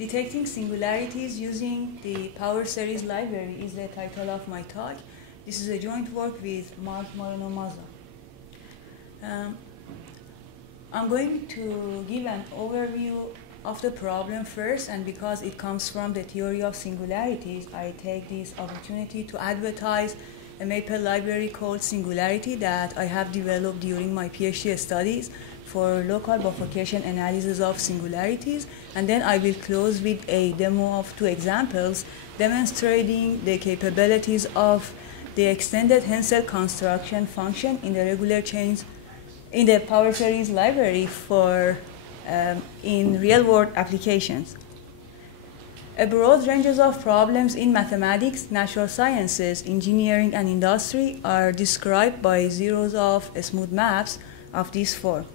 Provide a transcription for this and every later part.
Detecting singularities using the PowerSeries Library is the title of my talk. This is a joint work with Marc, Moreno, Maza. I'm going to give an overview of the problem first, and because it comes from the theory of singularities, I take this opportunity to advertise a Maple library called Singularity that I have developed during my PhD studies for local bifurcation analysis of singularities, and then I will close with a demo of 2 examples demonstrating the capabilities of the extended Hensel construction function in the regular chains in the PowerSeries library for in real-world applications. A broad range of problems in mathematics, natural sciences, engineering, and industry are described by zeros of smooth maps of this form.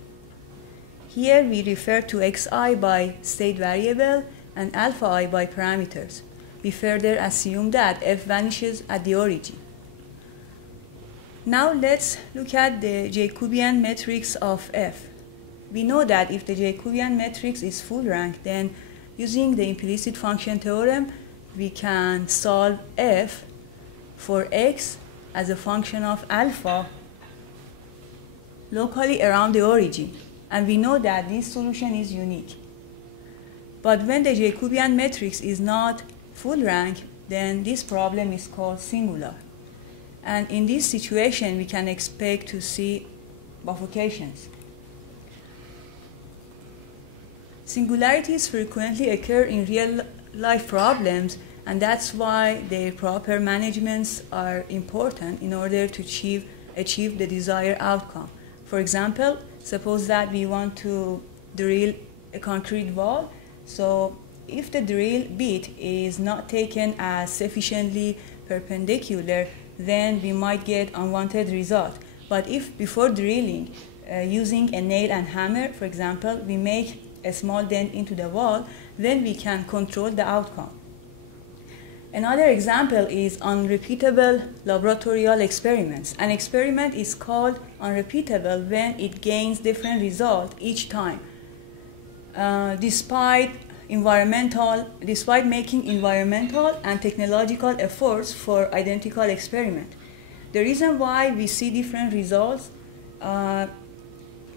Here we refer to xi by state variable and alpha I by parameters. We further assume that f vanishes at the origin. Now let's look at the Jacobian matrix of f. We know that if the Jacobian matrix is full rank, then using the implicit function theorem, we can solve f for x as a function of alpha locally around the origin. And we know that this solution is unique. But when the Jacobian matrix is not full rank, then this problem is called singular. And in this situation, we can expect to see bifurcations. Singularities frequently occur in real-life problems, and that's why their proper managements are important in order to achieve the desired outcome. For example, suppose that we want to drill a concrete wall. So if the drill bit is not taken as sufficiently perpendicular, then we might get unwanted result. But if before drilling, using a nail and hammer, for example, we make a small dent into the wall, then we can control the outcome. Another example is unrepeatable laboratorial experiments. An experiment is called unrepeatable when it gains different results each time, despite making environmental and technological efforts for identical experiment. The reason why we see different results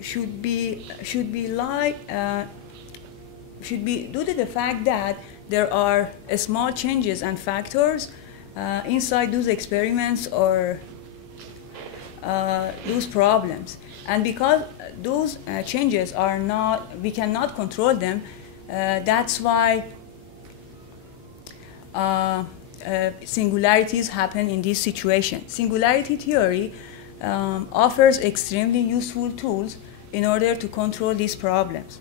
should be due to the fact that there are small changes and factors inside those experiments or those problems. And because those changes are not, we cannot control them, that's why singularities happen in this situation. Singularity theory offers extremely useful tools in order to control these problems.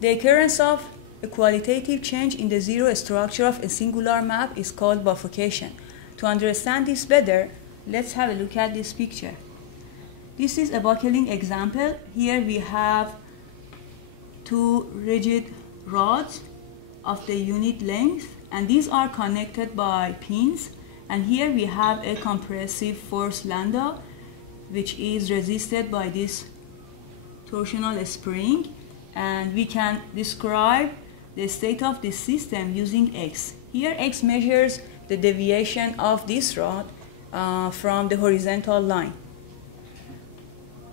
The occurrence of a qualitative change in the zero structure of a singular map is called bifurcation. To understand this better, let's have a look at this picture. This is a buckling example. Here we have 2 rigid rods of the unit length, and these are connected by pins. And here we have a compressive force lambda, which is resisted by this torsional spring. And we can describe the state of this system using x. Here x measures the deviation of this rod from the horizontal line.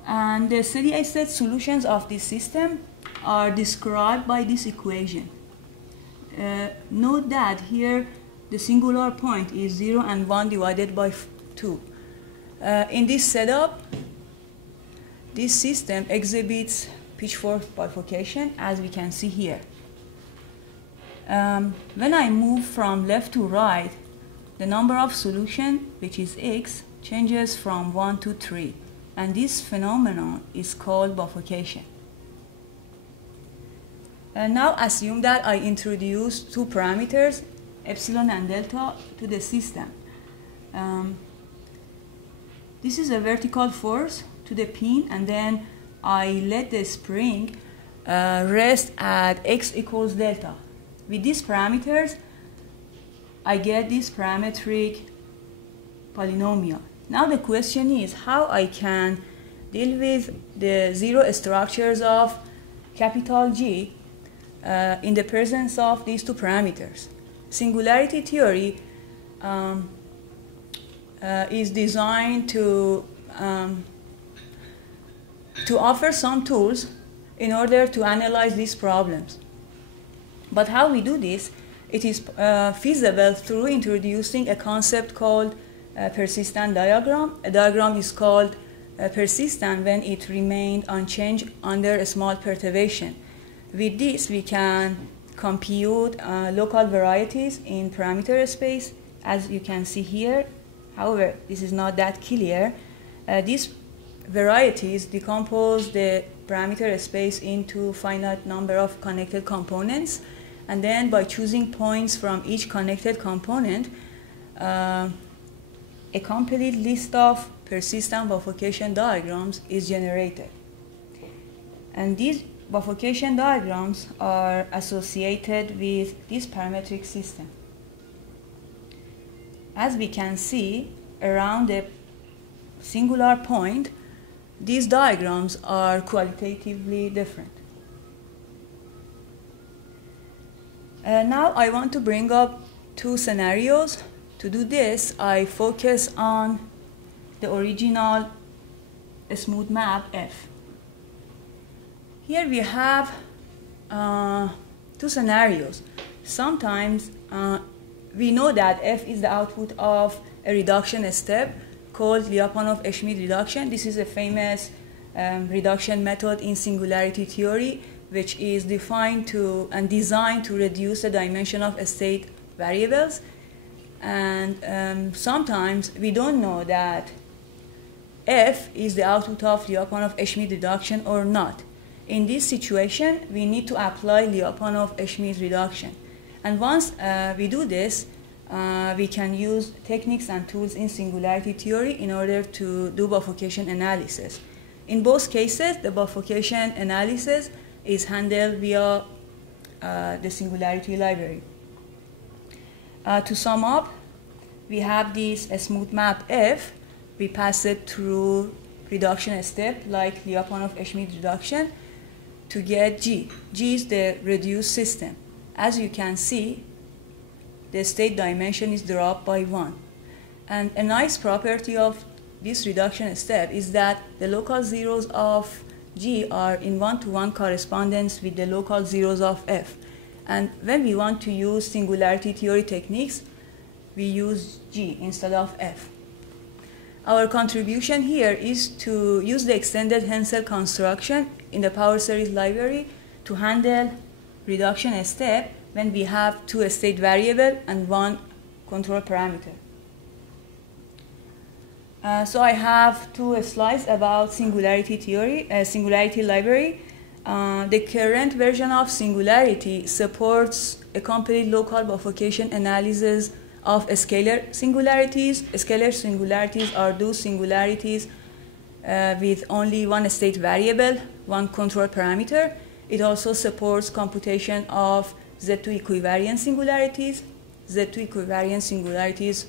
And the steady-state solutions of this system are described by this equation. Note that here the singular point is 0 and 1 divided by 2. In this setup, this system exhibits pitchfork bifurcation, as we can see here. When I move from left to right, the number of solution, which is x, changes from 1 to 3. And this phenomenon is called bifurcation. And now assume that I introduce 2 parameters, epsilon and delta, to the system. This is a vertical force to the pin, and then I let the spring rest at x equals delta. With these parameters, I get this parametric polynomial. Now the question is how I can deal with the zero structures of capital G in the presence of these two parameters. Singularity theory is designed to offer some tools in order to analyze these problems. But how we do this? It is feasible through introducing a concept called persistent diagram. A diagram is called persistent when it remained unchanged under a small perturbation. With this, we can compute local varieties in parameter space, as you can see here. However, this is not that clear. These varieties decompose the parameter space into finite number of connected components, and then by choosing points from each connected component, a complete list of persistent bifurcation diagrams is generated. And these bifurcation diagrams are associated with this parametric system. As we can see, around a singular point, these diagrams are qualitatively different. Now I want to bring up two scenarios. To do this, I focus on the original smooth map F. Here we have two scenarios. Sometimes we know that F is the output of a reduction step called Lyapunov-Schmidt reduction. This is a famous reduction method in singularity theory, which is defined to and designed to reduce the dimension of state variables. And sometimes we don't know that F is the output of Lyapunov-Schmidt reduction or not. In this situation, we need to apply Lyapunov-Schmidt reduction. And once we do this, we can use techniques and tools in singularity theory in order to do bifurcation analysis. In both cases, the bifurcation analysis is handled via the Singularity Library. To sum up, we have this smooth map F. We pass it through reduction step like Lyapunov-Schmidt reduction to get G. G is the reduced system. As you can see, the state dimension is dropped by 1. And a nice property of this reduction step is that the local zeros of G are in one-to-one correspondence with the local zeros of F. And when we want to use singularity theory techniques, we use G instead of F. Our contribution here is to use the extended Hensel construction in the PowerSeries library to handle reduction step when we have two state variable and one control parameter. So I have two slides about singularity theory, singularity library. The current version of Singularity supports a complete local bifurcation analysis of scalar singularities. Scalar singularities are those singularities with only one state variable, one control parameter. It also supports computation of Z2 equivariant singularities. Z2 equivariant singularities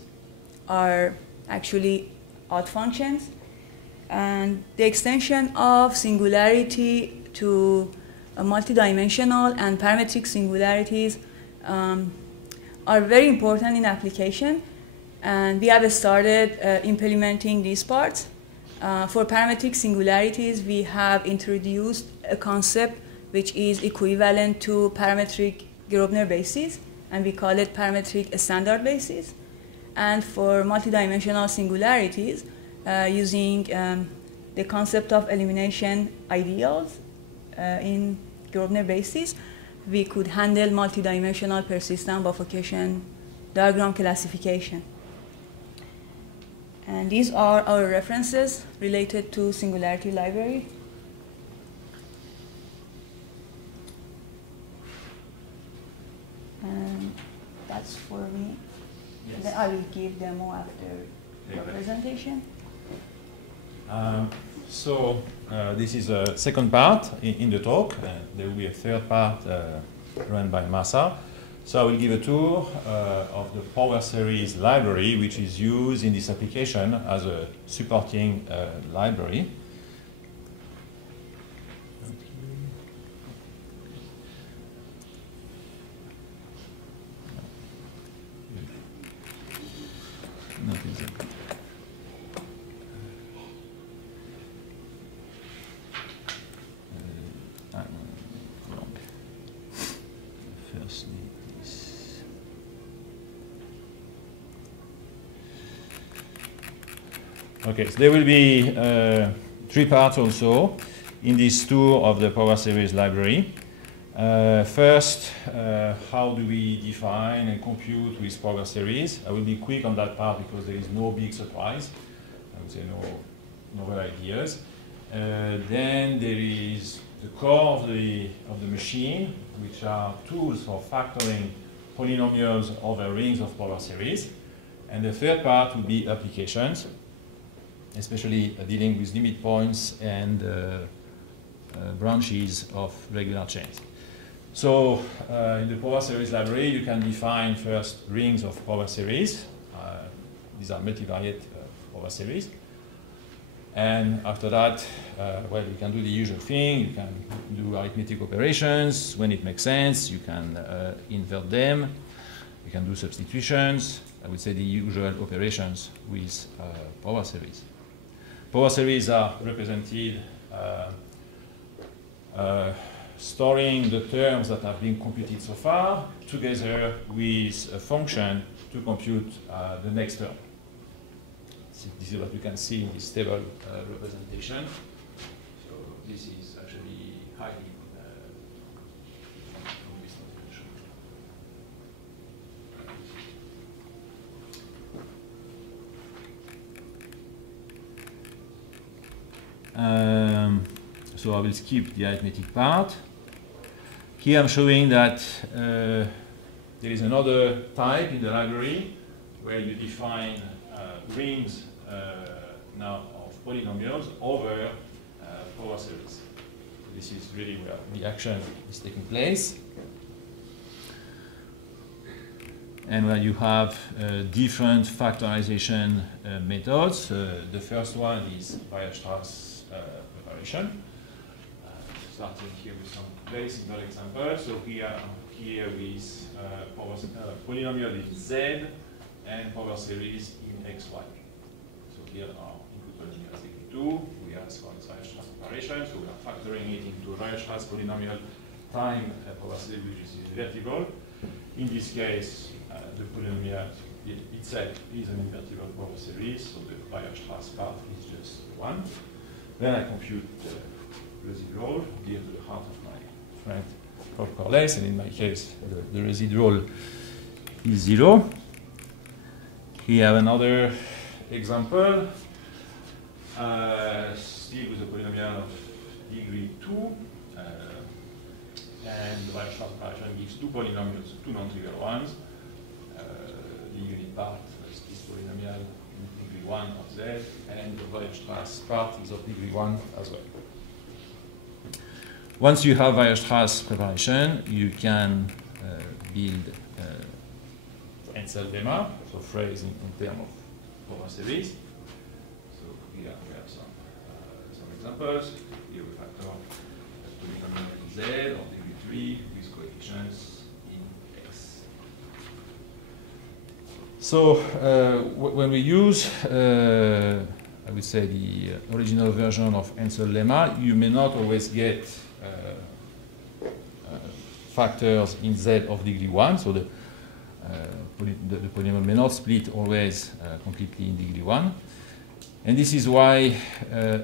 are actually odd functions. And the extension of singularity to multidimensional and parametric singularities are very important in application, and we have started implementing these parts. For parametric singularities, we have introduced a concept which is equivalent to parametric Grobner basis, and we call it parametric standard basis. And for multidimensional singularities, using the concept of elimination ideals in Grobner basis, we could handle multidimensional persistent bifurcation diagram classification. And these are our references related to Singularity Library. And that's for me. Yes. Then I will give demo after the presentation. This is a second part in the talk. There will be a third part run by Mahsa. So I will give a tour of the PowerSeries library, which is used in this application as a supporting library. Okay, so there will be 3 parts also in this tour of the PowerSeries library. First, how do we define and compute with PowerSeries? I will be quick on that part because there is no big surprise. I would say no novel ideas. Then there is the core of the machine, which are tools for factoring polynomials over rings of PowerSeries. And the third part would be applications, especially dealing with limit points and branches of regular chains. So in the PowerSeries library, you can define first rings of PowerSeries. These are multivariate PowerSeries. And after that, well, you can do the usual thing. You can do arithmetic operations when it makes sense. You can invert them. You can do substitutions. I would say the usual operations with PowerSeries. PowerSeries are represented storing the terms that have been computed so far together with a function to compute the next term. So this is what you can see in this table representation. So this is actually highly so I will skip the arithmetic part. Here I'm showing that there is another type in the library where you define rings now of polynomials over PowerSeries. This is really where the action is taking place. And where you have different factorization methods. The first one is Weierstrass preparation. Starting here with some very simple examples. So here with polynomial in Z and PowerSeries in XY. So here our input polynomial is equal to, we ask for its Weierstrass operation, so we are factoring it into Weierstrass polynomial time PowerSeries, which is invertible. In this case, the polynomial itself is an invertible PowerSeries, so the Weierstrass part is just 1. Then I compute the residual, dear to the heart of my friend Paul Corless, and in my case, the residual is 0. Here I have another example, still with a polynomial of degree 2, and the Weierstrass operation gives 2 polynomials, 2 non-trivial ones. The unit part is this polynomial in degree 1 of Z, and the Weierstrass part is of degree 1 as well. Once you have Weierstrass preparation, you can build Ansel lemma, so phrase in terms of PowerSeries. So here we have some examples. Here we factor polynomial Z of degree 3 with coefficients in X. So when we use, I would say, the original version of Ansel lemma, you may not always get factors in Z of degree 1, so the polynomial may not split always completely in degree 1. And this is why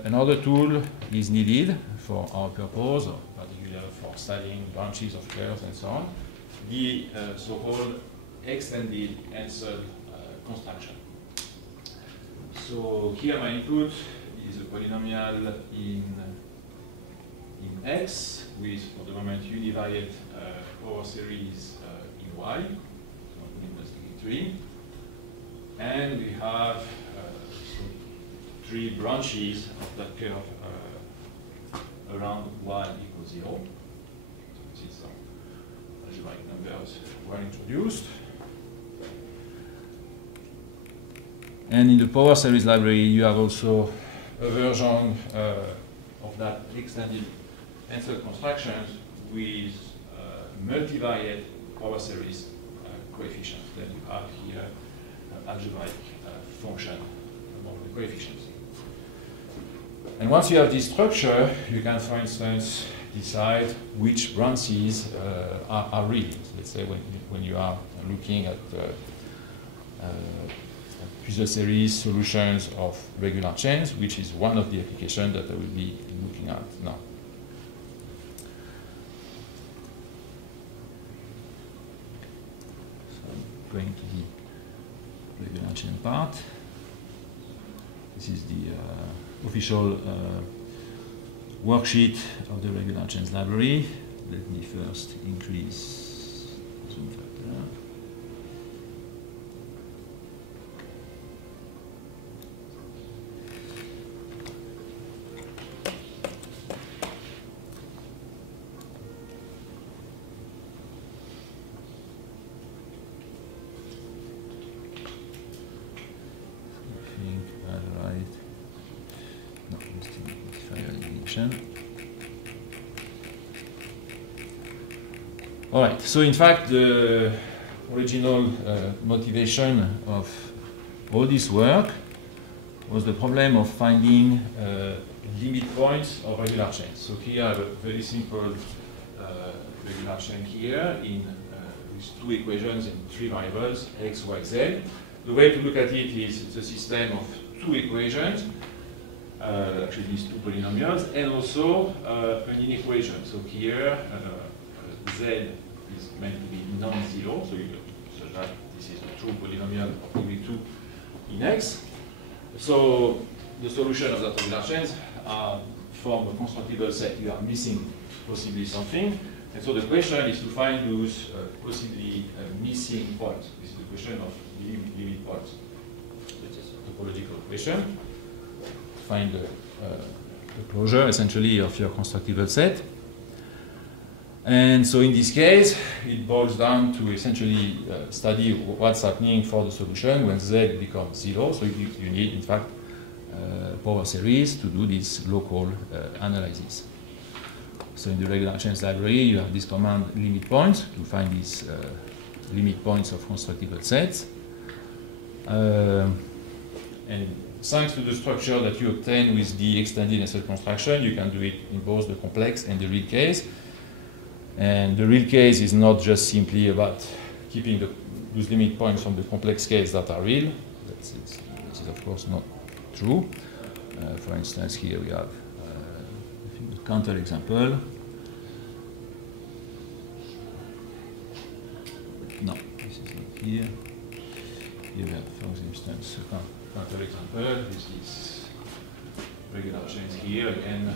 another tool is needed for our purpose, particularly for studying branches of curves and so on, the so-called extended Ansel construction. So here my input is a polynomial in X with, for the moment, univariate PowerSeries in Y, so plus degree 3. And we have 3 branches of that curve around Y equals 0. So since some algebraic numbers were introduced. And in the PowerSeries library, you have also a version of that extended Ansel constructions with multivariate PowerSeries coefficients. Then you have here an algebraic function among the coefficients. And once you have this structure, you can, for instance, decide which branches are real. So let's say when you are looking at Puiseux-series solutions of regular chains, which is one of the applications that I will be looking at now. So I'm going to the regular chain part. This is the official worksheet of the regular chains library. Let me first increase zoom factor. All right, so in fact, the original motivation of all this work was the problem of finding limit points of regular chains. So here I have a very simple regular chain here with two equations in three variables, x, y, z. The way to look at it is it's a system of two equations, actually these two polynomials, and also an inequation. So here, z is meant to be non-zero, so that this is a true polynomial of degree 2 in x. So the solution of that regular chains form a constructible set. You are missing possibly something, and so the question is to find those possibly missing points. This is the question of limit points. It is a topological question. Find the closure essentially of your constructible set. And so in this case, it boils down to essentially study what's happening for the solution when z becomes 0. So you need, in fact, power series to do this local analysis. So in the regular chains library, you have this command limit points to find these limit points of constructible sets. And thanks to the structure that you obtain with the extended nested construction, you can do it in both the complex and the real case. And the real case is not just simply about keeping those limit points from the complex case that are real. This is of course not true. For instance, here we have a counter example. No, this is not here. Here we have, for instance, a counter example. This is regular chains here again,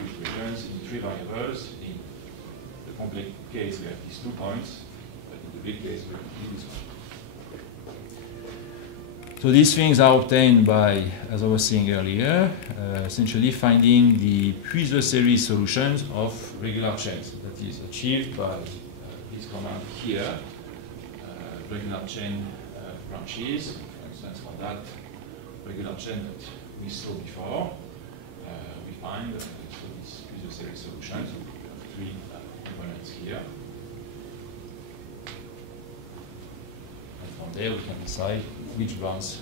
which returns in three variables. In the complex case, we have these 2 points, but in the real case, we have this one. So these things are obtained by, as I was saying earlier, essentially finding the Puiseux-series solutions of regular chains. That is achieved by this command here, regular chain branches. For instance, for that regular chain that we saw before, we find these Puiseux-series solutions. So we have 3 components here. And from there, we can decide which ones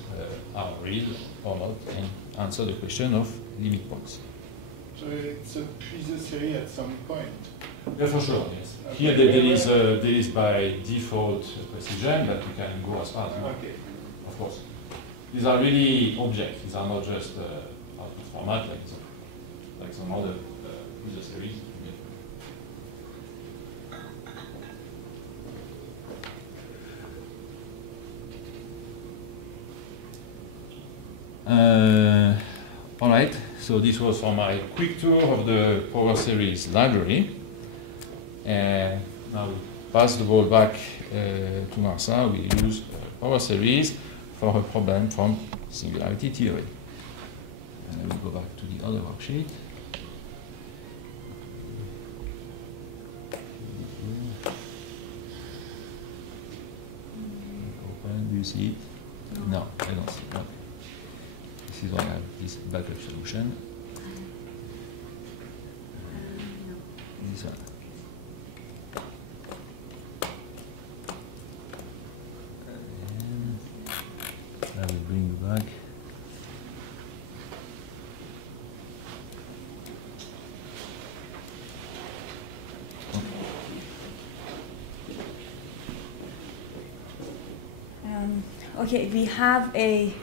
are real or not and answer the question of limit points. So it's a Puiseux-series at some point? Yeah, for sure, yes. Okay. Here there is by default precision that you can go as far as you want. Okay. Of course. These are really objects. These are not just output format like some other Puiseux-series. All right, so this was for my quick tour of the PowerSeries library. And now we pass the ball back to Marc. We use PowerSeries for a problem from Singularity Theory. And I will go back to the other worksheet. Open, do you see it? No, I don't see it. Okay. This is why I have this backup solution. This one. And I will bring you back. Okay, we have a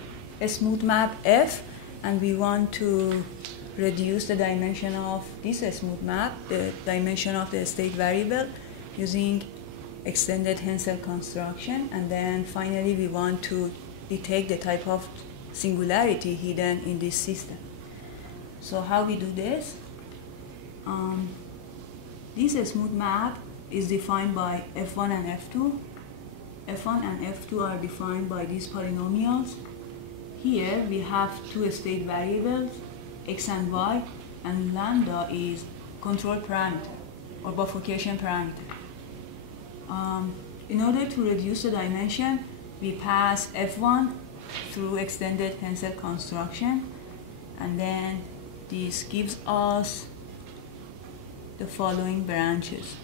smooth map F, and we want to reduce the dimension of this smooth map, the dimension of the state variable, using extended Hensel construction. And then finally, we want to detect the type of singularity hidden in this system. So how we do this? This smooth map is defined by F1 and F2. F1 and F2 are defined by these polynomials. Here we have two state variables, x and y, and lambda is control parameter or bifurcation parameter. In order to reduce the dimension, we pass F1 through extended Hensel construction, and then this gives us the following branches.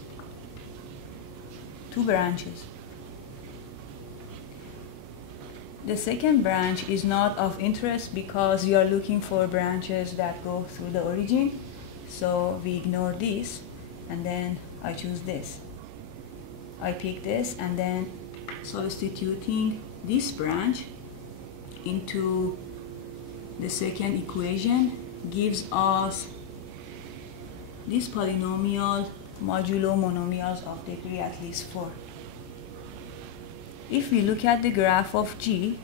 Two branches. The second branch is not of interest because we are looking for branches that go through the origin. So we ignore this, and then I choose this. I pick this, and then substituting this branch into the second equation gives us this polynomial modulo monomials of degree at least 4. If we look at the graph of G,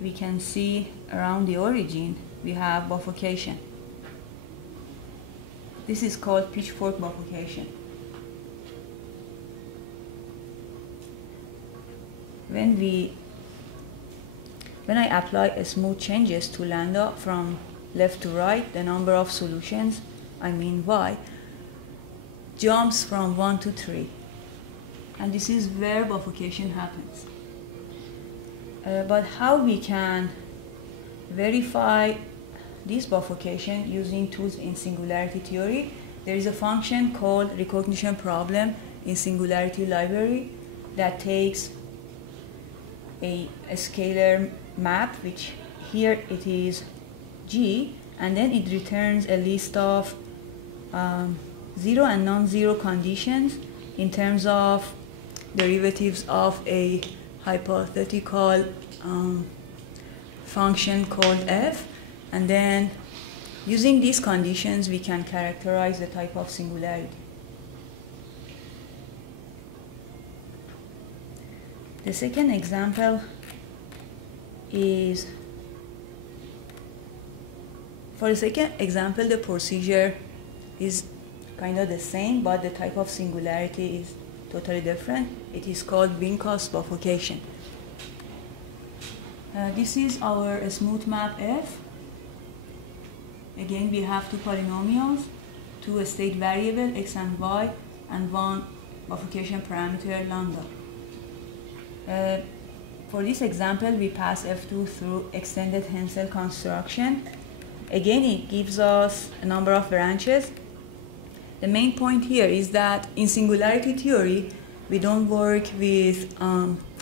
we can see around the origin we have bifurcation. This is called pitchfork bifurcation. When I apply smooth changes to lambda from left to right, the number of solutions, I mean y, jumps from 1 to 3. And this is where bifurcation happens. But how we can verify this bifurcation using tools in Singularity Theory? There is a function called recognition problem in Singularity Library that takes a scalar map, which here it is G, and then it returns a list of 0 and non-zero conditions in terms of derivatives of a hypothetical function called f, and then using these conditions we can characterize the type of singularity. The second example is, for the second example, the procedure is kind of the same, but the type of singularity is totally different. It is called Winko's bifurcation. This is our smooth map F. Again, we have two polynomials, two state variables, x and y, and one bifurcation parameter, lambda. For this example, we pass F2 through extended Hensel construction. Again, it gives us a number of branches. The main point here is that in Singularity Theory, we don't work with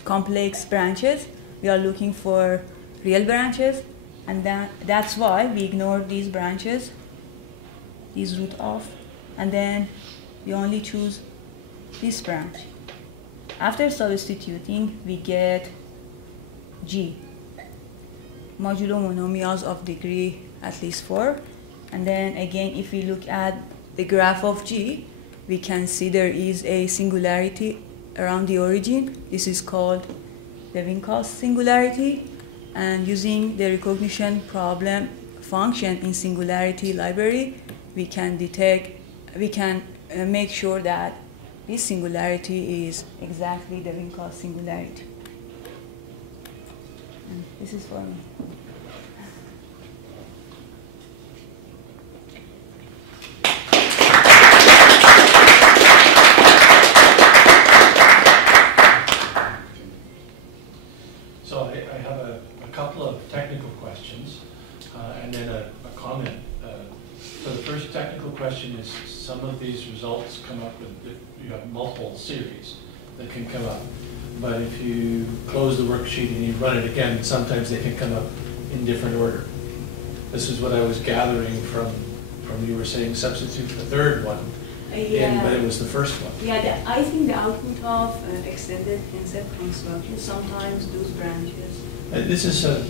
complex branches. We are looking for real branches, and that's why we ignore these branches, these root of, and then we only choose this branch. After substituting, we get G, modulo monomials of degree at least 4. And then again, if we look at the graph of G, we can see there is a singularity around the origin. This is called the Winko's singularity. And using the recognition problem function in Singularity Library, we can make sure that this singularity is exactly the Winko's singularity. And this is for me. So I have a couple of technical questions and then a comment. So the first technical question is, some of these results come up with, you have multiple series that can come up. But if you close the worksheet and you run it again, sometimes they can come up in different order. This is what I was gathering from you were saying substitute the third one. Yeah. but it was the first one. Yeah, I think the output of extended insect construction sometimes those branches. This is a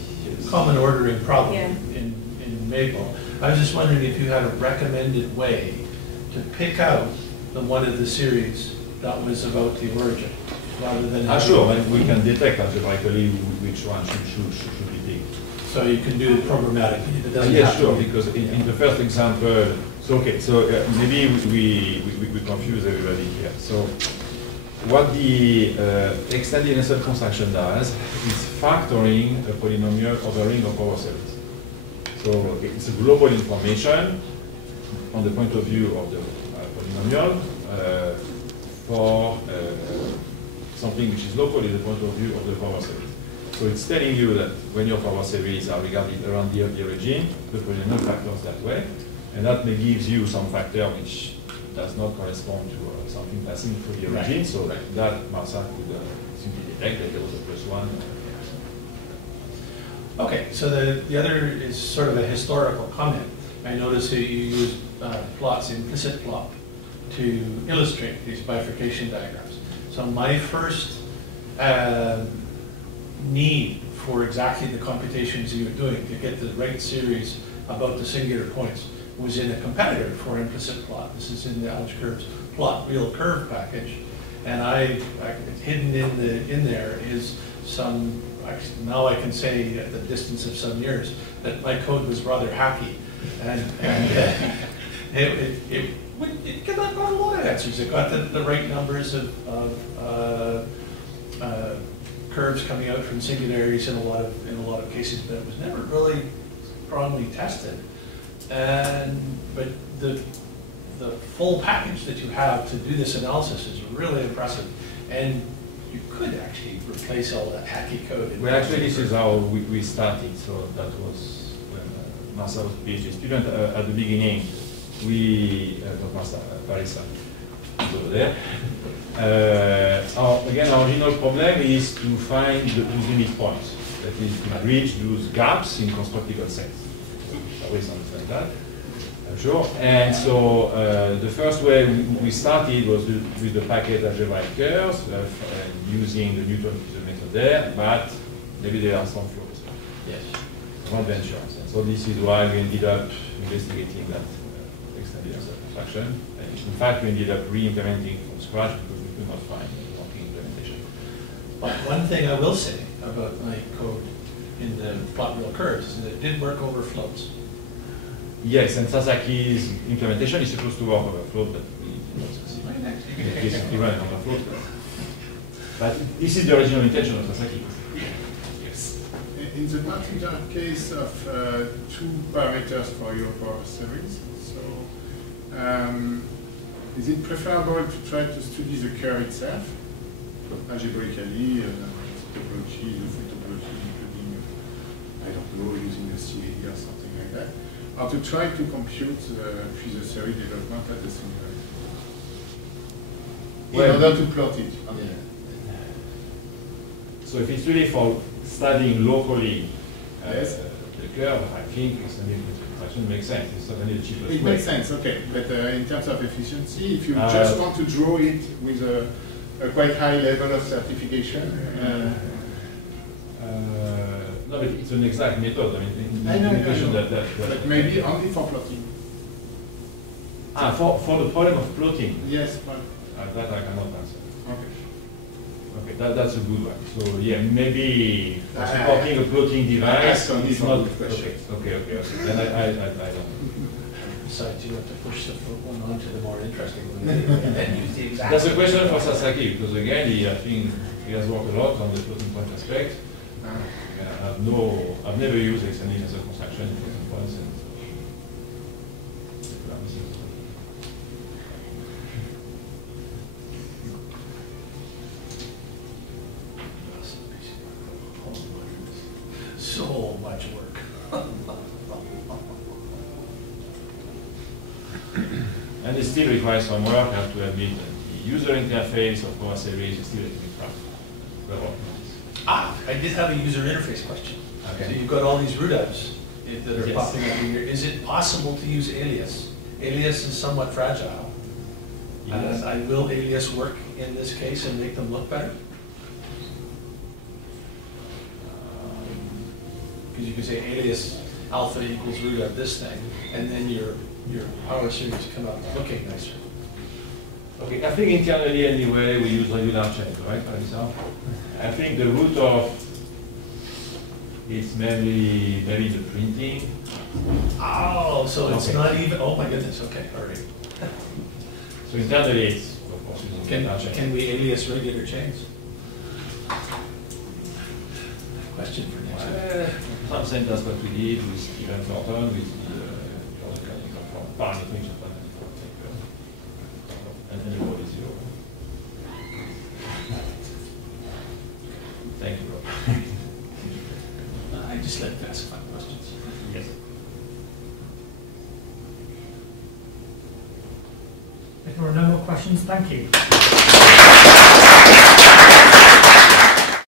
common ordering problem Yeah. in Maple. I was just wondering if you had a recommended way to pick out the one of the series that was about the origin, rather than... Sure, and we can detect algebraically which one should be picked. So you can do it programmatically. It doesn't Yes, have to sure, be- because in the first example, so maybe we confuse everybody here. So what the extended insert construction does is factoring a polynomial over a ring of PowerSeries. So it's a global information on the point of view of the polynomial for something which is local in the point of view of the PowerSeries. So it's telling you that when your PowerSeries are regarded around the origin, the polynomial factors that way, and that may gives you some factor which does not correspond to something passing through the origin, Right. so Right. that Mahsa could simply detect that there was a +1. Okay, so the other is sort of a historical comment. I notice that you use plots, implicit plot, to illustrate these bifurcation diagrams. So my first need for exactly the computations you were doing to get the right series about the singular points was in a competitor for implicit plot. This is in the AlgCurves plot real curve package, and hidden in there is some. Actually, now I can say at the distance of some years that my code was rather hacky, and it got a lot of answers. It got the right numbers of curves coming out from singularities in a lot of cases, but it was never really strongly tested. But the full package that you have to do this analysis is really impressive, and you could actually replace all that hacky code. Well, actually, this is how we started. So that was when Mahsa was a PhD student. At the beginning, not Mahsa, Paris, over there. Our original problem is to find those limit points. That is, to bridge those gaps in constructible sense. I always understand that, I'm sure. And so the first way we started was with the packet algebraic curves, using the Newton method there, but maybe there are some flaws. Yes. Some adventures. And so this is why we ended up investigating that extended insert construction. And in fact, we ended up re-implementing from scratch because we could not find a working implementation. But one thing I will say about my code in the plot real curves is that it did work over floats. Yes, and Sasaki's implementation is supposed to work over float, but we did not succeed. In the case of even over float. But this is the original intention of Sasaki. Yes. In the particular case of two parameters for your PowerSeries, so is it preferable to try to study the curve itself, algebraically, topology, including, I don't know, using a CAD or something like that, or to try to compute the theory development at the same time, in order to plot it? So if it's really for studying locally Yes. the curve, I think extended construction makes sense. It's certainly the cheapest way. It makes sense, okay. But in terms of efficiency, if you just want to draw it with a quite high level of certification. No, but it's an exact method. I mean, I know. But maybe only for plotting. For the problem of plotting, Yes, but that I cannot answer. okay. Okay, that's a good one. So yeah, maybe for supporting a plotting device, it's not. Okay. Then I don't know. Besides, you have to push the one on to the more interesting one, and then use the exact. That's a question for Sasaki, because again, I think he has worked a lot on the floating point aspect. I've never used extended insert construction in floating points. So much work. And it still requires some work. I have to admit that the user interface of PowerSeries is still a bit rough. I did have a user interface question. Okay. So you've got all these rootouts that are Yes. popping up in here. Is it possible to use alias? Alias is somewhat fragile. Yes. I will alias work in this case and make them look better? Because you can say alias alpha equals root of this thing, and then your power series come out looking nicer. Okay, I think internally anyway we use regular chains, right, for example? I think the root of it's mainly maybe the printing. Oh, so it's Okay. not even, oh my goodness, okay, all right. So internally it's of course using regular chains. Can we alias regular chains? Question for next week. Something that's what we did with Stephen Thornton with the parametric and anybody zero. Thank you, Rob. I just like to ask 5 questions. Yes. If there are no more questions, thank you.